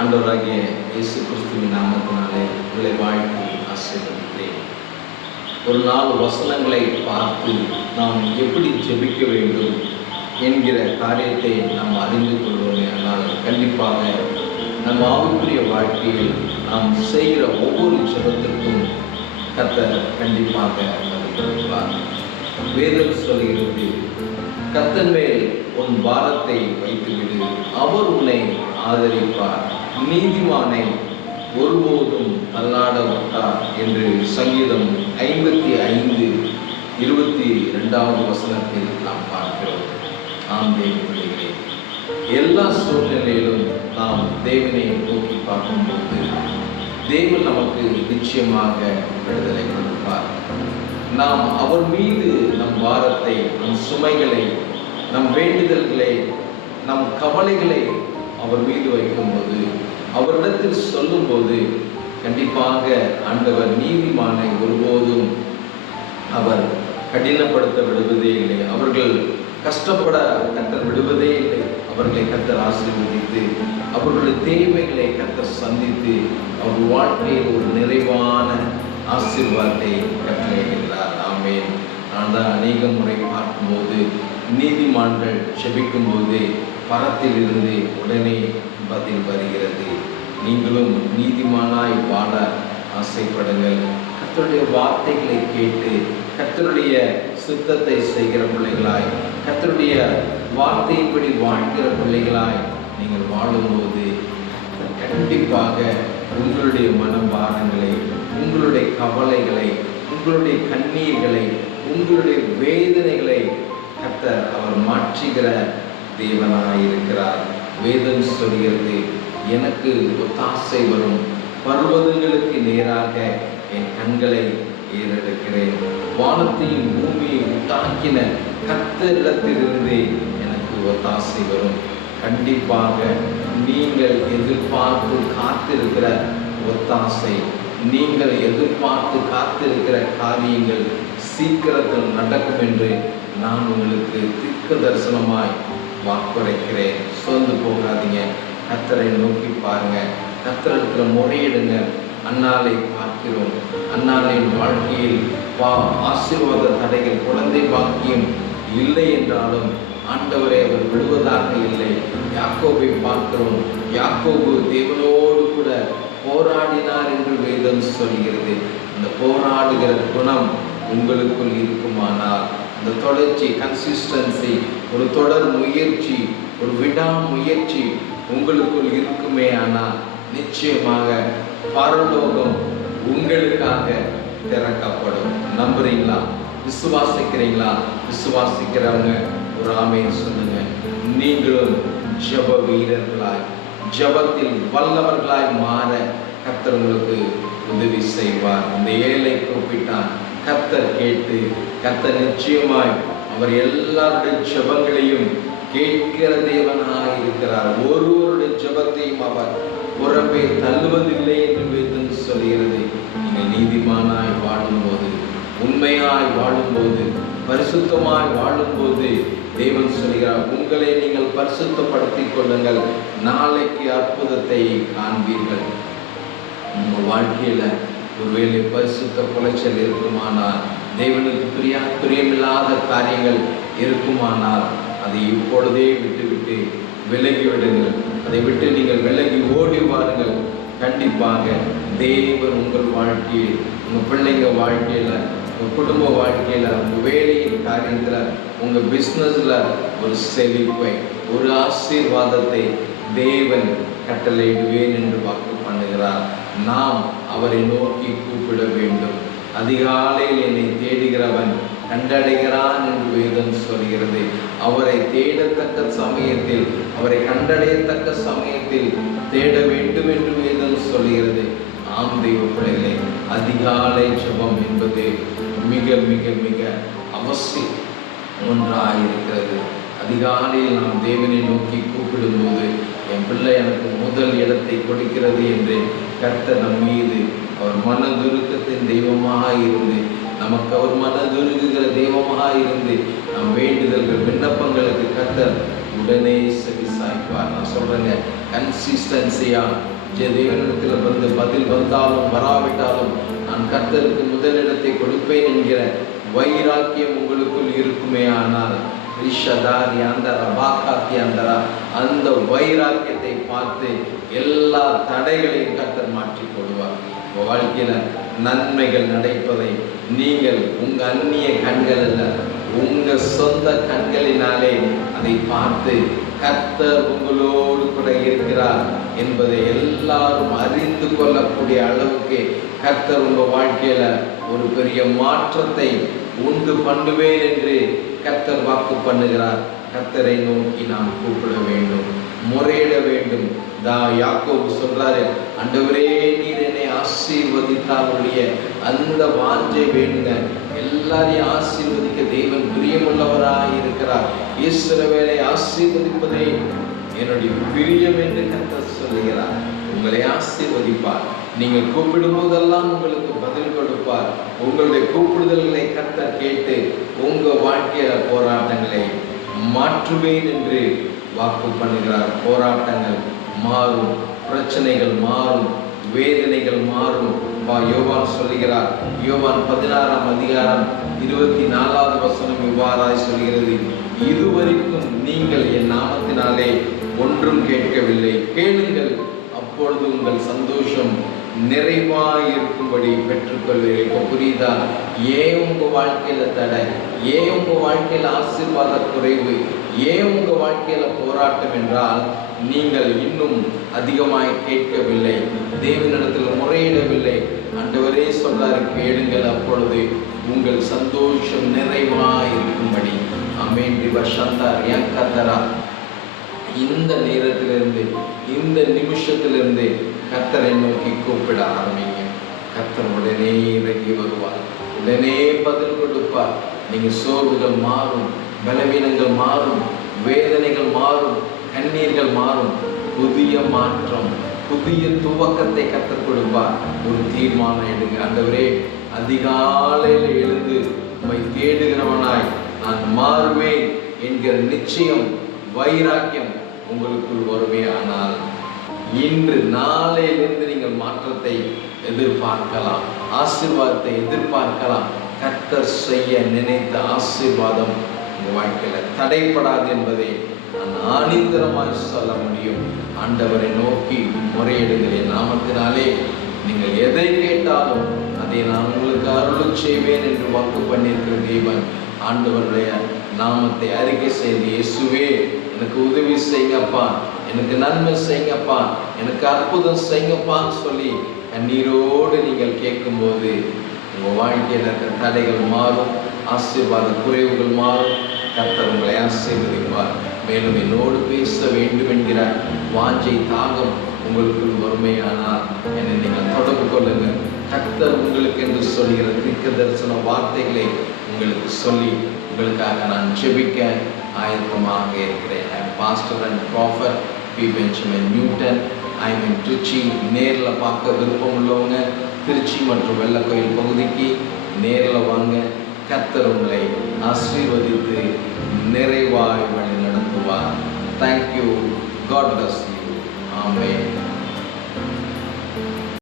ஆண்டவராகிய இயேசு கிறிஸ்துவின் நாமத்தினாலே உங்களை வாழ்த்தி ஆசீர்வதிக்கிறேன். ஒரு நாள் வசனங்களை பார்த்து நாம் எப்படி ஜெபிக்க வேண்டும் என்கிற காரியத்தை நாம் அறிந்து கொள்வோமே. ஆனால் கண்டிப்பாக நம் ஆவிக்குரிய வாழ்க்கையில் நாம் செய்கிற ஒவ்வொரு ஜெபத்திற்கும் கர்த்தர் கண்டிப்பாக கொடுப்பார். வேதம் சொல்கிறது, கர்த்தர் மேல் உன் பாரத்தை வைத்துவிடு, அவர் உன்னை ஆதரிப்பார், நீதிமானை ஒருபோதும் தள்ளாட விட்டார் என்று சங்கீதம் 55:22 வசனத்தில் நாம் பார்க்கிறோம். நாம் தேவனே, எல்லா சூழ்நிலையிலும் நாம் தேவனை நோக்கி பார்க்கும்போது தேவன் நமக்கு நிச்சயமாக விடுதலை கொடுப்பார். நாம் அவர் மீது நம் பாரத்தை, நம் சுமைகளை, நம் வேண்டுதல்களை, நம் கவலைகளை அவர் மீது வைக்கும்போது, அவரிடத்தில் சொல்லும்போது கண்டிப்பாக ஆண்டவர் நீதிமானை ஒருபோதும் அவர் கடினப்படுத்த விடுவதே இல்லை. அவர்கள் கஷ்டப்பட கர்த்தர் விடுவதே இல்லை. அவர்களை கர்த்தர் ஆசீர்வதித்து அவர்களுடைய தேவைகளை கர்த்தர் சந்தித்து அவர் வாழ்க்கையில் ஒரு நிறைவான ஆசீர்வாதத்தை கட்டளையிடுகிறார். ஆமென். நான் தான் அநேக முறை பார்க்கும்போது நீதிமான்கள் செபிக்கும் போது பரத்தில் இருந்து உடனே பதில் வருகிறது. நீங்களும் நீதிமானாய் வாழ ஆசைப்படுங்கள். கர்த்தருடைய வார்த்தைகளை கேட்டு கர்த்தருடைய சித்தத்தை செய்கிற பிள்ளைகளாய், கர்த்தருடைய வார்த்தையின்படி வாழ்கிற பிள்ளைகளாய் நீங்கள் வாழும்போது கண்டிப்பாக உங்களுடைய மனபாரங்களை, உங்களுடைய கவலைகளை, உங்களுடைய கண்ணீர்களை, உங்களுடைய வேதனைகளை கர்த்தர் அவர் மாற்றுகிற தேவனாயிருக்கிறார். வேதம் சொல்கிறது, எனக்கு ஒத்தாசை வரும் பர்வதங்களுக்கு நேராக என் கண்களை ஏறெடுக்கிறேன். வானத்தையும் பூமியை உண்டாக்கின கர்த்தரிடத்திலிருந்து எனக்கு ஒத்தாசை வரும். கண்டிப்பாக நீங்கள் எதிர்பார்த்து காத்திருக்கிற ஒத்தாசை, நீங்கள் எதிர்பார்த்து காத்திருக்கிற காரியங்கள் சீக்கிரத்தில் நடக்கும் என்று நான் உங்களுக்கு திக்கு தரிசனமாய் வாக்குரைக்கிறேன். சோர்ந்து போகாதீங்க. கர்த்தரை நோக்கி பாருங்க, கர்த்தரிடத்துல முறையிடுங்க. அன்னாலை பார்க்கிறோம். அன்னாலின் வாழ்க்கையில் ஆசீர்வாத தடைகள், குழந்தை பாக்கியம் இல்லை என்றாலும் ஆண்டவரை அவர் விடுவதாக இல்லை. யாக்கோபை பார்க்கிறோம். யாக்கோபு தேவனோடு கூட போராடினார் என்று வேதம் சொல்கிறது. அந்த போராடுகிற குணம் உங்களுக்குள் இருக்குமானால், அந்த தொடர்ச்சி, கன்சிஸ்டன்சி, ஒரு தொடர் முயற்சி, ஒரு விடாமுயற்சி உங்களுக்குள் இருக்குமே ஆனால் நிச்சயமாக பரலோகம் உங்களுக்காக திறக்கப்படும். நம்புறீங்களா? விசுவாசிக்கிறீங்களா? விசுவாசிக்கிறவங்க ஒரு ஆமென் சொல்லுங்க. நீங்களும் ஜெப வீரர்களாய், ஜெபத்தில் வல்லவர்களாய் மாற கர்த்தர் உங்களுக்கு உதவி செய்வார். இந்த ஏழை கூப்பிட்டான், கர்த்தர் கேட்டு, கர்த்தர் நிச்சயமாய் அவர் எல்லாருடைய ஜெபங்களையும் கேட்கிற தேவனாய் இருக்கிறார். ஒருவருடைய ஜெபத்தையும் அவர் புறம்பே தள்ளுவதில்லை என்று வேதம் சொல்கிறது. நீங்கள் நீதிமானாய் வாழும்போது, உண்மையாய் வாழும்போது, பரிசுத்தமாய் வாழும்போது தேவன் சொல்கிறார், உங்களை நீங்கள் பரிசுத்தப்படுத்திக் கொள்ளுங்கள், நாளைக்கு அற்புதத்தை காண்பீர்கள். உங்கள் வாழ்க்கையில ஒருவேளை பரிசுத்த குலைச்சல் இருக்குமானால், தேவனுக்கு பிரியமில்லாத காரியங்கள் இருக்குமானால் அதை இப்பொழுதே விட்டுவிட்டு விலகி விடுங்கள். அதை விட்டு நீங்கள் விலகி ஓடி வாருங்கள். கண்டிப்பாக தேவன் உங்கள் வாழ்க்கையில், உங்கள் பிள்ளைங்க வாழ்க்கையில், உங்கள் குடும்ப வாழ்க்கையில், உங்கள் வேலையின் காரியத்தில், உங்கள் பிஸ்னஸில் ஒரு செழிப்பை, ஒரு ஆசீர்வாதத்தை தேவன் கட்டளையிடுவேன் என்று வாக்கு பண்ணுகிறார். நாம் அவரை நோக்கி கூப்பிட வேண்டும். அதிகாலையில் என்னை தேடுகிறவன் கண்டடைகிறான் என்று வேதம் சொல்கிறது. அவரை தேடத்தக்க சமயத்தில், அவரை கண்டடையத்தக்க சமயத்தில் தேட வேண்டும் என்று வேதம் சொல்கிறது. ஆம் தெய்வ பிள்ளைகளே, அதிகாலை ஜெபம் என்பது மிக மிக மிக அவசியம் ஒன்றாயிருக்கிறது. அதிகாலையில் நாம் தேவனை நோக்கி கூப்பிடும்போது, என் பிள்ளை எனக்கு முதல் இடத்தை கொடுக்கிறது என்று கர்த்தர் நம் மீது அவர் மனதுருக்கத்தின் தெய்வமாக இருந்து, நமக்கு அவர் மனதுருகுகிற தெய்வமாக இருந்து நம் வேண்டுதல்கள், விண்ணப்பங்களுக்கு கர்த்தர் உடனே செவி சாய்ப்பார். நான் சொல்றேங்க, கன்சிஸ்டன்சியா தேவனிடத்தில் வந்து பதில் வந்தாலும் வராவிட்டாலும் நான் கர்த்தருக்கு முதலிடத்தை கொடுப்பேன் என்கிற வைராக்கியம் உங்களுக்குள் இருக்குமே ஆனால் அந்த வைராக்கியத்தை பார்த்து எல்லா தடைகளையும் கர்த்தர் மாற்றி போடுவார். உங்கள் வாழ்க்கையில நன்மைகள் நடப்பதை நீங்கள் உங்க அந்நிய கண்கள் அல்ல, உங்க சொந்த கண்களினாலே அதை பார்த்து கர்த்தர் உங்களோடு கூட இருக்கிறார் என்பதை எல்லாரும் அறிந்து கொள்ளக்கூடிய அளவுக்கு கர்த்தர் உங்க வாழ்க்கையில ஒரு பெரிய மாற்றத்தை உண்டு பண்ணுவேன் என்று கர்த்தர் வாக்கு பண்ணுகிறார். கர்த்தரை நோக்கி நாம் கூப்பிட வேண்டும், முறையிட வேண்டும். யாக்கோபு சொல்றாரு, ஆண்டவரே நீர் என்னை ஆசீர்வதித்தாருடைய அந்த வாஞ்சை வேண்டுங்க. எல்லாரையும் ஆசீர்வதிக்க தேவன் பிரியமுள்ளவராய் இருக்கிறார். இஸ்ரவேலை ஆசீர்வதிப்பதே என்னுடைய பிரியம் என்று கர்த்தர் சொல்லுகிறார். உங்களை ஆசீர்வதிப்பார். நீங்கள் கூப்பிடும் போதெல்லாம் உங்களுக்கு பதில் கொடுப்பார். உங்களுடைய கூப்பிடுதல்களை கர்த்தர் கேட்டு உங்க வாழ்க்கையில போராட்டங்களை மாற்றுவேன் என்று வாக்கு பண்ணுகிறார். போராட்டங்கள் மாறும், பிரச்சனைகள் மாறும், வேதனைகள் மாறும். யோவான் சொல்லுகிறார், யோவான் 16ஆம் அதிகாரம் 24வது வசனம் இவ்வாறாய் சொல்கிறது, இதுவரைக்கும் நீங்கள் என் நாமத்தினாலே ஒன்றும் கேட்கவில்லை, கேளுங்கள், அப்பொழுது உங்கள் சந்தோஷம் நிறைவாயிருக்கும்படி பெற்றுக்கொள்வீர்கள். இப்போ புரியுதா? ஏன் உங்க வாழ்க்கையில தடை, ஏன் உங்க வாழ்க்கையில ஆசீர்வாத குறைவு, ஏன் உங்க வாழ்க்கையில போராட்டம் என்றால் நீங்கள் இன்னும் அதிகமாய் கேட்கவில்லை, தேவனிடத்தில் முறையிடவில்லை. ஆண்டவரே சொல்றாரு, கேளுங்கள், அப்பொழுது உங்கள் சந்தோஷம் நிறைவாயிருக்கும்படி. ஆமென். ரிவஷந்தார் யங்கதரா. இந்த நேரத்திலிருந்து, இந்த நிமிஷத்திலிருந்து கர்த்தரை நோக்கி கூப்பிட ஆரம்பிங்க. கர்த்தர் உடனே இறங்கி வருவார், உடனே பதில் கொடுப்பார். நீங்க சோர்வுகள் மாறும், பலவீனங்கள் மாறும், வேதனைகள் மாறும், கண்ணீர்கள் மாறும். புதிய மாற்றம், புதிய துவக்கத்தை கர்த்தர் கொடுப்பார். ஒரு தீர்மானம் எடுங்க. ஆண்டவரே, அதிகாலையில் எழுந்து உம்மை தேடுகிறவனாய் நான் மாறுவேன் என்கிற நிச்சயம், வைராக்கியம் உங்களுக்குள் வருமே. ஆனால் இன்று நாளையிலிருந்து நீங்கள் மாற்றத்தை எதிர்பார்க்கலாம், ஆசீர்வாதத்தை எதிர்பார்க்கலாம். கர்த்தர் செய்ய நினைத்த ஆசீர்வாதம் உங்கள் வாழ்க்கையில தடைப்படாது என்பதை நான் ஆணித்தரமாய் சொல்ல முடியும். ஆண்டவரை நோக்கி முறையிடுகிற நாமத்தினாலே நீங்கள் எதை கேட்டாலும் அதை நான் உங்களுக்கு அருள் செய்வேன் என்று வாக்கு பண்ணியிருக்கிற தேவன் ஆண்டவருடைய நாமத்தை அறிக்கை செய்து, இயேசுவே எனக்கு உதவி செய்யுங்கப்பா, எனக்கு நன்மை செய்யுங்கப்பா, எனக்கு அற்புதம் செய்யுங்கப்பான்னு சொல்லி கண்ணீரோடு நீங்கள் கேட்கும்போது உங்கள் வாழ்க்கையில் இருக்கிற தடைகள் மாறும், ஆசீர்வாத குறைவுகள் மாறும். கர்த்தர் உங்களை ஆசீர்வதிப்பார். மேலும் என்னோடு பேச வேண்டும் என்கிற வாஞ்சை தாகம் உங்களுக்குள் வறுமையானால் என்னை நீங்கள் தொடர்பு கொள்ளுங்கள். கர்த்தர் உங்களுக்கு என்று சொல்கிற தீர்க்க தரிசன வார்த்தைகளை உங்களுக்கு சொல்லி உங்களுக்காக நான் ஜெபிக்க ஆயத்தமாக இருக்கிறேன். I am pastor and prophet B. Benjamin Newton. I am in Trichy. நேரில் பார்க்க விருப்பம் உள்ளவங்க திருச்சி மற்றும் வெள்ளக்கோயில் பகுதிக்கு நேரில் வாங்க. கர்த்தர் உங்களை ஆசீர்வதித்து நிறைவாய் வழி நடத்துவார். Thank you. God bless you. Amen.